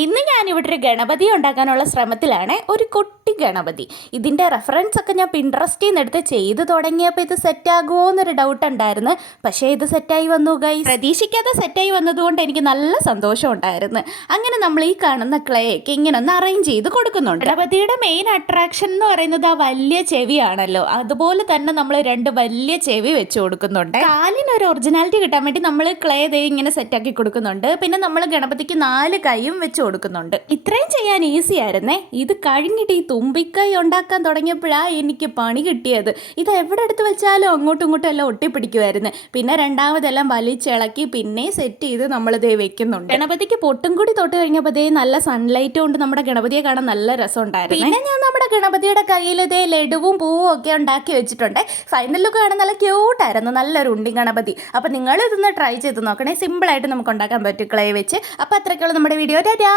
ഇന്ന് ഞാനിവിടെ ഒരു ഗണപതി ഉണ്ടാക്കാനുള്ള ശ്രമത്തിലാണ്. ഒരു കുട്ടി ഗണപതി. ഇതിൻ്റെ റെഫറൻസ് ഒക്കെ ഞാൻ പിൻട്രസ്റ്റിൽ നിന്ന് എടുത്ത് ചെയ്ത് തുടങ്ങിയപ്പോൾ ഇത് സെറ്റാകുമോ എന്നൊരു ഡൗട്ട് ഉണ്ടായിരുന്നു. പക്ഷേ ഇത് സെറ്റായി വന്നു ഗൈസ്. പ്രതീക്ഷിക്കാതെ സെറ്റായി വന്നതുകൊണ്ട് എനിക്ക് നല്ല സന്തോഷം ഉണ്ടായിരുന്നു. അങ്ങനെ നമ്മൾ ഈ കാണുന്ന ക്ലേക്ക് ഇങ്ങനെ ഒന്ന് അറേഞ്ച് ചെയ്ത് കൊടുക്കുന്നുണ്ട്. ഗണപതിയുടെ മെയിൻ അട്രാക്ഷൻ എന്ന് പറയുന്നത് ആ വലിയ ചെവിയാണല്ലോ. അതുപോലെ തന്നെ നമ്മൾ രണ്ട് വലിയ ചെവി വെച്ച് കൊടുക്കുന്നുണ്ട്. കാലിന് ഒരു ഒറിജിനാലിറ്റി കിട്ടാൻ വേണ്ടി നമ്മൾ ക്ലേ ഇങ്ങനെ സെറ്റാക്കി കൊടുക്കുന്നുണ്ട്. പിന്നെ നമ്മൾ ഗണപതിക്ക് 4 കൈയും വെച്ച് കൊടുക്കുന്നുണ്ട്. ഇത്രയും ചെയ്യാൻ ഈസി ആയിരുന്നേ. ഇത് കഴിഞ്ഞിട്ട് ഈ തുമ്പിക്കൈ ഉണ്ടാക്കാൻ തുടങ്ങിയപ്പോഴാണ് എനിക്ക് പണി കിട്ടിയത്. ഇത് എവിടെ എടുത്ത് വെച്ചാലും അങ്ങോട്ടും ഇങ്ങോട്ടും എല്ലാം ഒട്ടിപ്പിടിക്കുമായിരുന്നു. പിന്നെ രണ്ടാമതെല്ലാം വലിച്ചിളക്കി പിന്നെ സെറ്റ് ചെയ്ത് നമ്മളിതേ വെക്കുന്നുണ്ട്. ഗണപതിക്ക് പൊട്ടും കൂടി തൊട്ട് കഴിഞ്ഞപ്പോഴേ നല്ല സൺലൈറ്റ് കൊണ്ട് നമ്മുടെ ഗണപതിയെ കാണാൻ നല്ല രസം ഉണ്ടായിരുന്നു. പിന്നെ ഞാൻ നമ്മുടെ ഗണപതിയുടെ കയ്യിൽ ഇതേ ലഡുവും പൂവും ഒക്കെ ഉണ്ടാക്കി വെച്ചിട്ടുണ്ട്. ഫൈനൽ ലുക്ക് കാണാൻ നല്ല ക്യൂട്ടായിരുന്നു. നല്ലൊരു ഉണ്ടി ഗണപതി. അപ്പം നിങ്ങൾ ഇതൊന്ന് ട്രൈ ചെയ്ത് നോക്കണേ. സിമ്പിളായിട്ട് നമുക്ക് ഉണ്ടാക്കാൻ പറ്റും ക്ലേ വെച്ച്. അപ്പോൾ അത്രയ്ക്കുള്ള നമ്മുടെ വീഡിയോ. ടാറ്റാ.